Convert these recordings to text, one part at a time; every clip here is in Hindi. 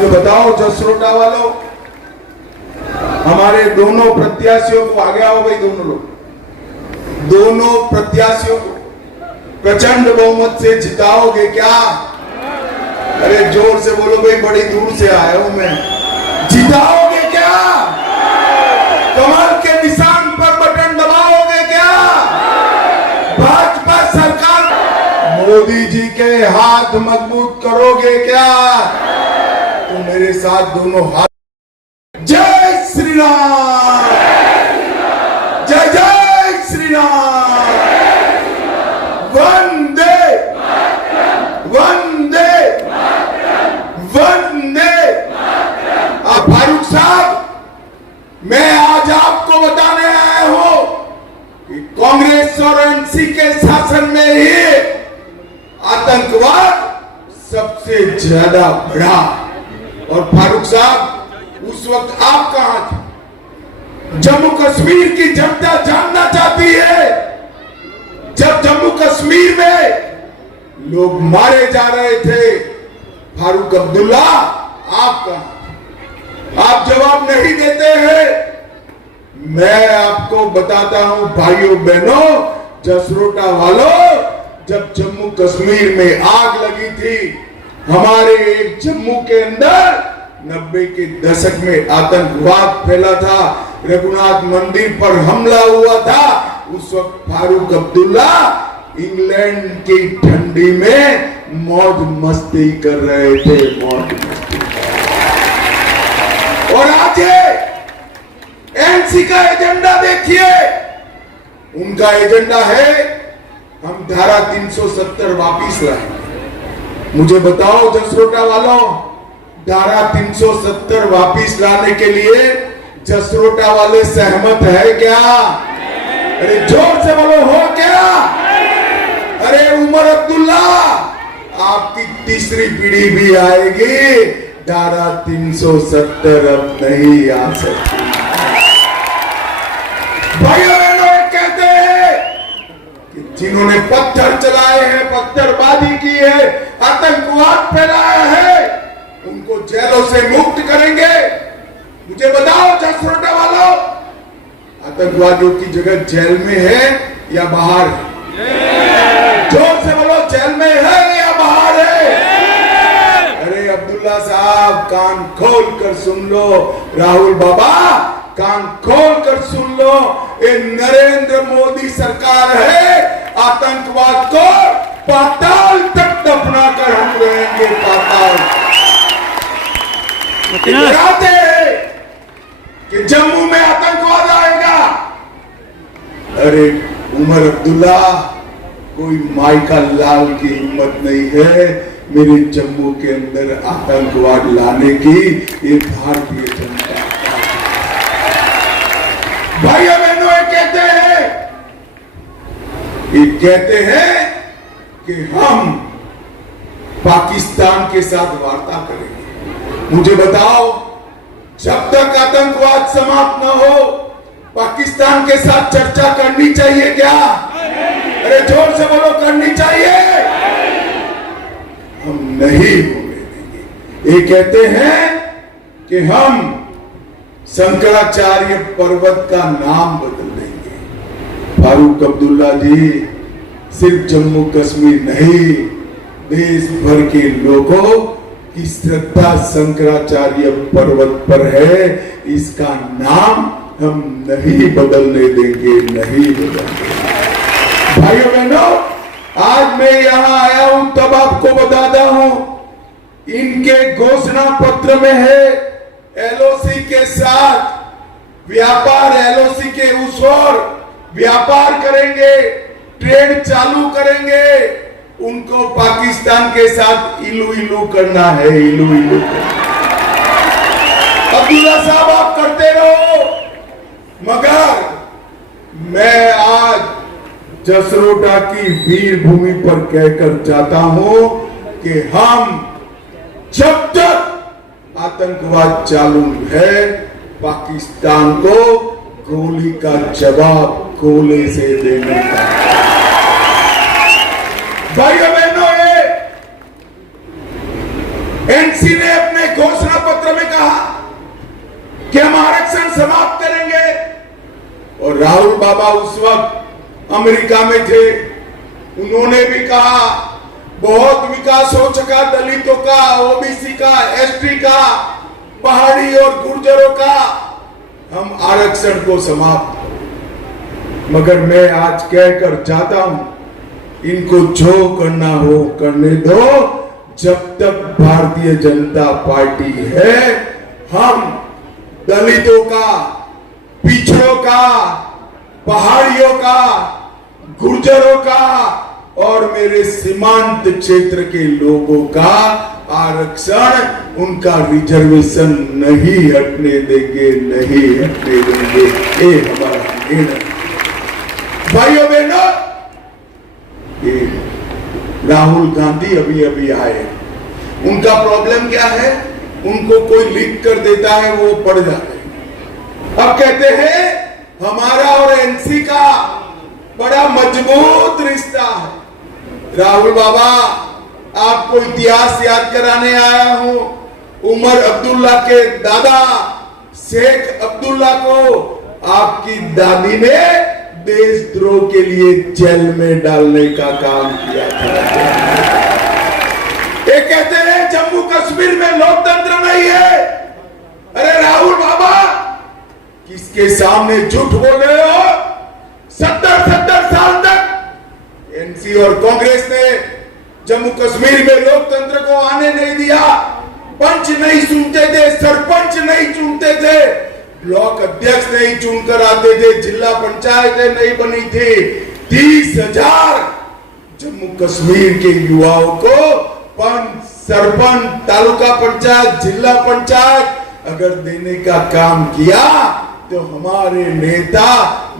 जो बताओ जसरोटा वालों, हमारे दोनों प्रत्याशियों को आगे आओ भाई, दोनों लोग, दोनों प्रत्याशियों को प्रचंड बहुमत से जिताओगे क्या? अरे जोर से बोलो भाई, बड़ी दूर से आया हूं मैं। जिताओगे क्या? कमल के निशान पर बटन दबाओगे क्या? भाजपा सरकार, मोदी जी के हाथ मजबूत करोगे क्या? तो मेरे साथ दोनों हाथ, जय श्री राम, जय जय श्री राम, वंदे वंदे वंदे। अब फारूक साहब, मैं आज आपको बताने आया हूं कि कांग्रेस और एनसी के शासन में ही आतंकवाद सबसे ज्यादा बढ़ा। और फारूक साहब, उस वक्त आप कहां थे? जम्मू कश्मीर की जनता जानना चाहती है, जब जम्मू कश्मीर में लोग मारे जा रहे थे, फारूक अब्दुल्ला आप कहां? आप जवाब नहीं देते हैं। मैं आपको बताता हूं भाइयों बहनों, जसरोटा वालों, जब जम्मू कश्मीर में आग लगी थी, हमारे एक जम्मू के अंदर 90 के दशक में आतंकवाद फैला था, रघुनाथ मंदिर पर हमला हुआ था, उस वक्त फारूक अब्दुल्ला इंग्लैंड की ठंडी में मौज मस्ती कर रहे थे, मौज मस्ती। और आज एनसी का एजेंडा देखिए, उनका एजेंडा है हम धारा 370 वापिस लाएं। मुझे बताओ जसरोटा वालों, धारा 370 वापिस लाने के लिए जसरोटा वाले सहमत है क्या? अरे जोर से बोलो, हो क्या? अरे उमर अब्दुल्ला, आपकी तीसरी पीढ़ी भी आएगी, धारा 370 अब नहीं आ सकती। भाइयों बहनों, कहते हैं कि जिन्होंने पत्थर चलाए हैं, पत्थरबाजी की है, आतंकवाद फैलाया है, उनको जेलों से मुक्त करेंगे। मुझे बताओ जसरोटा वालों, आतंकवादियों की जगह जेल में है या बाहर है? जोर से बोलो, जेल में है या बाहर है? अरे अब्दुल्ला साहब, कान खोल कर सुन लो, राहुल बाबा कान खोल कर सुन लो, ये नरेंद्र मोदी सरकार है, आतंकवाद को पाताल तक दफना कर हम रहेंगे, पाताल। कहते हैं कि जम्मू में आतंकवाद आएगा। अरे उमर अब्दुल्ला, कोई माइका लाल की हिम्मत नहीं है मेरे जम्मू के अंदर आतंकवाद लाने की। ये भारतीय जनता, भाइयों बहनों, ये कहते हैं कि हम पाकिस्तान के साथ वार्ता करेंगे। मुझे बताओ, जब तक आतंकवाद समाप्त न हो, पाकिस्तान के साथ चर्चा करनी चाहिए क्या? अरे जोर से बोलो, करनी चाहिए? हम नहीं होने देंगे। ये कहते हैं कि हम शंकराचार्य पर्वत का नाम बदल देंगे। फारूक अब्दुल्ला जी, सिर्फ जम्मू कश्मीर नहीं, देश भर के लोगों की श्रद्धा शंकराचार्य पर्वत पर है, इसका नाम हम नहीं बदलने देंगे, नहीं बदलेंगे। भाइयों बहनों, आज मैं यहां आया हूं तब आपको बताता हूं, इनके घोषणा पत्र में है एलओसी के साथ व्यापार, एलओसी के उस ओर व्यापार करेंगे, ट्रेड चालू करेंगे। उनको पाकिस्तान के साथ इलू इलू करना है, इलू इलू करना। अब्दुल्ला साहब, आप करते रहो, मगर मैं आज जसरोटा की वीर भूमि पर कहकर जाता हूं कि हम जब तक आतंकवाद चालू है, पाकिस्तान को गोली का जवाब गोले से देने का। भाइयों बहनों, एनसी ने अपने घोषणा पत्र में कहा कि हम आरक्षण समाप्त करेंगे, और राहुल बाबा उस वक्त अमेरिका में थे। उन्होंने भी कहा बहुत विकास हो चुका दलितों का, ओबीसी का, एसटी का, पहाड़ी और गुर्जरों का, हम आरक्षण को समाप्त। मगर मैं आज कहकर जाता हूं, इनको जो करना हो करने दो। जब तक भारतीय जनता पार्टी है, हम दलितों का, पिछड़ों का, पहाड़ियों का, गुर्जरों का और मेरे सीमांत क्षेत्र के लोगों का आरक्षण, उनका रिजर्वेशन नहीं हटने देंगे, नहीं हटने देंगे। ये हमारा निर्णय। भाइयों बहनों, राहुल गांधी अभी अभी आए, उनका प्रॉब्लम क्या है? उनको कोई लिख कर देता है, वो पढ़ जाते हैं। अब कहते हैं हमारा और एनसी का बड़ा मजबूत रिश्ता है। राहुल बाबा, आपको इतिहास याद कराने आया हूं। उमर अब्दुल्ला के दादा शेख अब्दुल्ला को आपकी दादी ने देशद्रोह के लिए जेल में डालने का काम किया था। ये कहते हैं जम्मू कश्मीर में लोकतंत्र नहीं है। अरे राहुल बाबा, किसके सामने झूठ बोल रहे हो? 70 साल तक एनसी और कांग्रेस ने जम्मू कश्मीर में लोकतंत्र को आने नहीं दिया। पंच नहीं चुनते थे, सरपंच नहीं चुनते थे, ब्लॉक अध्यक्ष नहीं चुनकर आते थे, जिला पंचायतें नहीं बनी थी। 30,000 जम्मू कश्मीर के युवाओं को पंच, सरपंच, तालुका पंचायत, जिला पंचायत अगर देने का काम किया तो हमारे नेता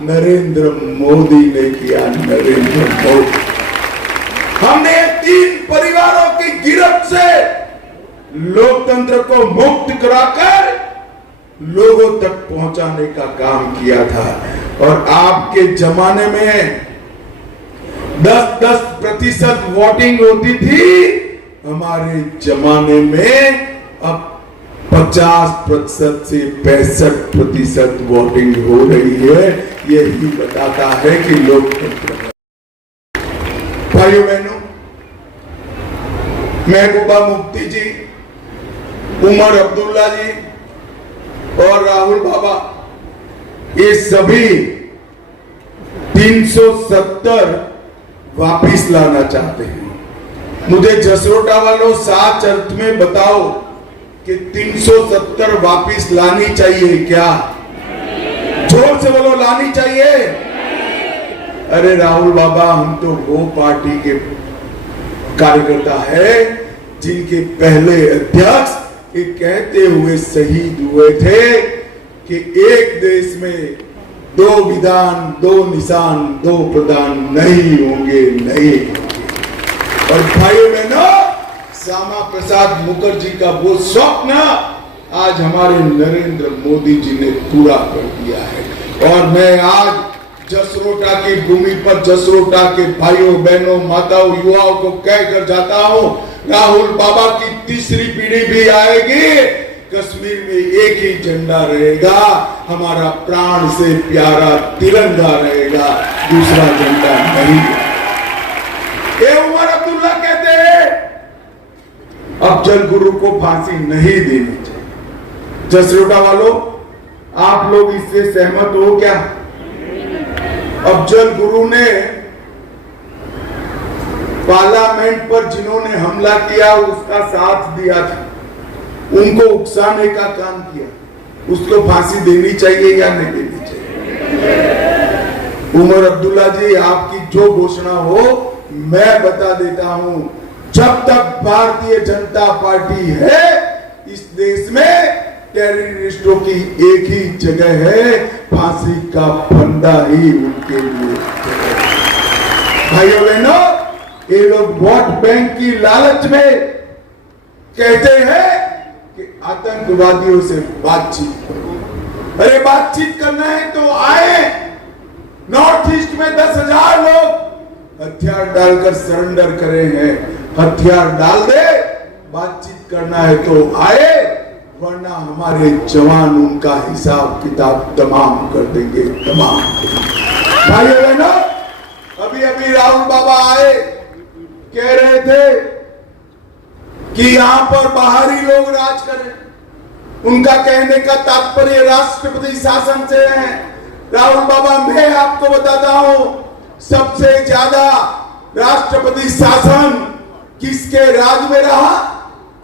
नरेंद्र मोदी ने किया। नरेंद्र मोदी, हमने 3 परिवारों की गिरफ्त से लोकतंत्र को मुक्त कराकर लोगों तक पहुंचाने का काम किया था। और आपके जमाने में 10% वोटिंग होती थी, हमारे जमाने में अब 50% से 65% वोटिंग हो रही है। यही बताता है कि लोकतंत्र है। भाइयों बहनों, महबूबा मुफ्ती जी, उमर अब्दुल्ला जी और राहुल बाबा, ये सभी 370 वापिस लाना चाहते हैं। मुझे जसरोटा वालों साच अर्थ में बताओ कि 370 वापिस लानी चाहिए क्या? जोर से बोलो, लानी चाहिए? अरे राहुल बाबा, हम तो वो पार्टी के कार्यकर्ता है जिनके पहले अध्यक्ष ये कहते हुए शहीद हुए थे कि एक देश में 2 विधान, 2 निशान, 2 प्रधान नहीं होंगे, नहीं होंगे। और भाइयों बहनों, श्यामा प्रसाद मुखर्जी का वो स्वप्न आज हमारे नरेंद्र मोदी जी ने पूरा कर दिया है। और मैं आज जसरोटा की भूमि पर जसरोटा के भाइयों बहनों, माताओं, युवाओं को कहकर जाता हूं, राहुल बाबा की तीसरी पीढ़ी भी आएगी, कश्मीर में एक ही झंडा रहेगा, हमारा प्राण से प्यारा तिरंगा रहेगा, दूसरा झंडा नहीं। ये उमर अब्दुल्ला कहते हैं अफजल गुरु को फांसी नहीं देनी चाहिए। जसरोटा वालों, आप लोग इससे सहमत हो क्या? अफजल गुरु ने पार्लियामेंट पर जिन्होंने हमला किया उसका साथ दिया था, उनको उकसाने का काम किया, उसको फांसी देनी चाहिए या नहीं देनी चाहिए? उमर अब्दुल्ला जी, आपकी जो घोषणा हो, मैं बता देता हूं, जब तक भारतीय जनता पार्टी है इस देश में टेररिस्टों की एक ही जगह है, फांसी का फंदा ही उनके लिए। भाइयों बहनों, ये लोग वोट बैंक की लालच में कहते हैं कि आतंकवादियों से बातचीत करो। अरे बातचीत करना है तो आए। नॉर्थ ईस्ट में 10,000 लोग हथियार डालकर सरेंडर करे हैं, हथियार डाल दे, बातचीत करना है तो आए, वरना हमारे जवान उनका हिसाब किताब तमाम कर देंगे, तमाम। भाइयों बहनों, अभी अभी राहुल बाबा आए, कह रहे थे कि यहां पर बाहरी लोग राज करें। उनका कहने का तात्पर्य राष्ट्रपति शासन से है। राहुल बाबा, मैं आपको बताता हूं, सबसे ज्यादा राष्ट्रपति शासन किसके राज में रहा?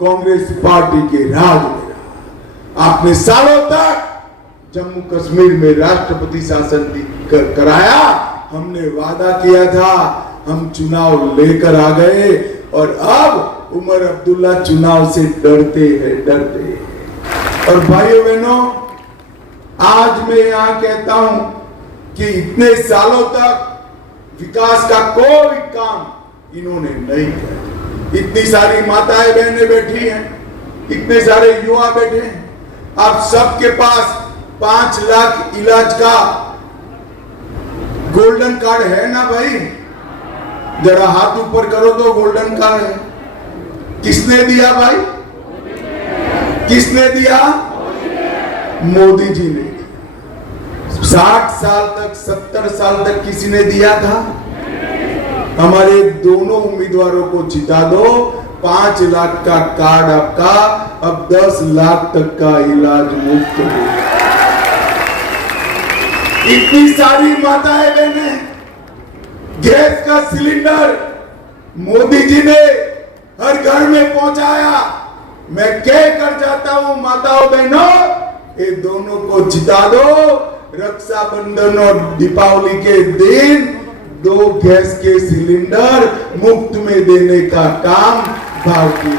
कांग्रेस पार्टी के राज में रहा। आपने सालों तक जम्मू कश्मीर में राष्ट्रपति शासन कराया। हमने वादा किया था, हम चुनाव लेकर आ गए और अब उमर अब्दुल्ला चुनाव से डरते हैं। और भाइयों बहनों, आज मैं यहां कहता हूं कि इतने सालों तक विकास का कोई काम इन्होंने नहीं किया। इतनी सारी माताएं बहनें बैठी हैं, इतने सारे युवा बैठे हैं, आप सबके पास 5 लाख इलाज का गोल्डन कार्ड है ना भाई? जरा हाथ ऊपर करो तो गोल्डन कार्ड है। किसने दिया भाई? किसने दिया? मोदी जी ने दिया। 60 साल तक, 70 साल तक किसी ने दिया था? हमारे दोनों उम्मीदवारों को जिता दो, 5 लाख का कार्ड आपका अब 10 लाख तक का इलाज मुफ्त हो। इतनी सारी माताएं बहनें, गैस का सिलेंडर मोदी जी ने हर घर में पहुंचाया। मैं कह कर जाता हूं, माताओं बहनों, ये दोनों को जिता दो। रक्षाबंधन और दीपावली के दिन 2 गैस के सिलेंडर मुफ्त में देने का काम भारतीय।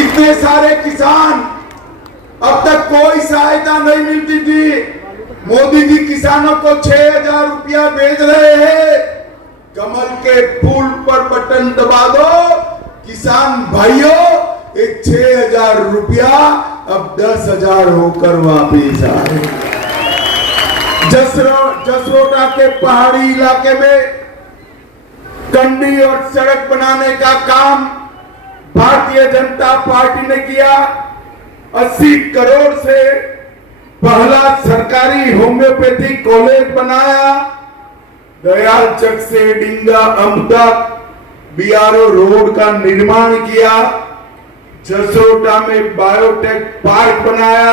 इतने सारे किसान, अब तक कोई सहायता नहीं मिलती थी। मोदी जी किसानों को 6,000 रुपया भेज रहे हैं। कमल के फूल पर बटन दबा दो किसान भाइयों, एक 6,000 रुपया अब 10,000 होकर वापिस आए। जसरोटा के पहाड़ी इलाके में कंडी और सड़क बनाने का काम भारतीय जनता पार्टी ने किया। 80 करोड़ से पहला सरकारी होम्योपैथिक कॉलेज बनाया। दयाल चक से डिंगा अम तक बीआरओ रोड का निर्माण किया। जसरोटा में बायोटेक पार्क बनाया।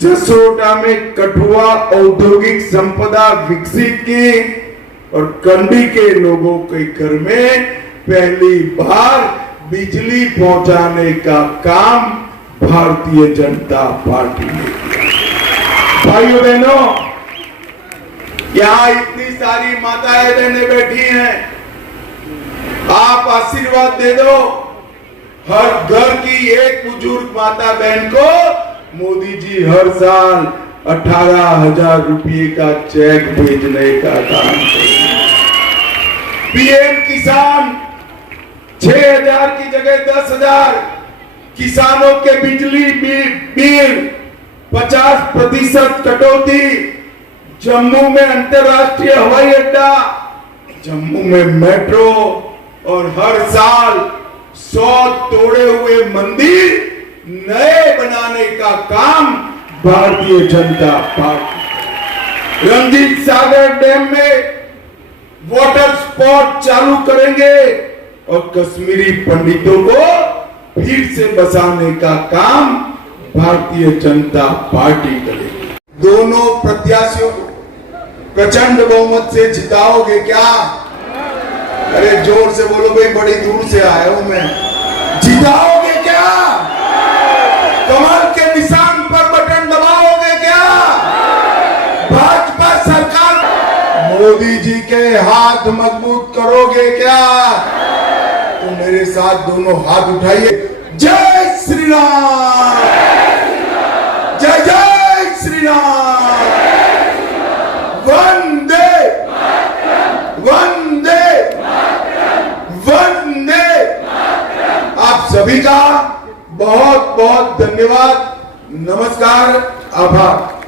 जसरोटा में कठुआ औद्योगिक संपदा विकसित की और कंडी के लोगों के घर में पहली बार बिजली पहुंचाने का काम भारतीय जनता पार्टी ने किया। भाइयों बहनों, यहां इतनी सारी माताएं बहनें बैठी हैं, आप आशीर्वाद दे दो। हर घर की एक बुजुर्ग माता बहन को मोदी जी हर साल 18,000 रुपये का चेक भेजने का काम करेंगे। पीएम किसान 6,000 की जगह 10,000, किसानों के बिजली बिल 50% कटौती, जम्मू में अंतरराष्ट्रीय हवाई अड्डा, जम्मू में मेट्रो और हर साल 100 तोड़े हुए मंदिर नए बनाने का काम भारतीय जनता पार्टी। रंजीत सागर डैम में वाटर स्पोर्ट चालू करेंगे और कश्मीरी पंडितों को फिर से बसाने का काम भारतीय जनता पार्टी करेगी। दोनों प्रत्याशियों को प्रचंड बहुमत से जिताओगे क्या? अरे जोर से बोलो भाई, बड़ी दूर से आया हूं मैं। जिताओगे क्या? कमल के निशान पर बटन दबाओगे क्या? भाजपा सरकार, मोदी जी के हाथ मजबूत करोगे क्या? तो मेरे साथ दोनों हाथ उठाइए। जय श्री राम, जय जय श्री राम, वंदे वंदे वंदे। आप सभी का बहुत बहुत धन्यवाद, नमस्कार, आभार।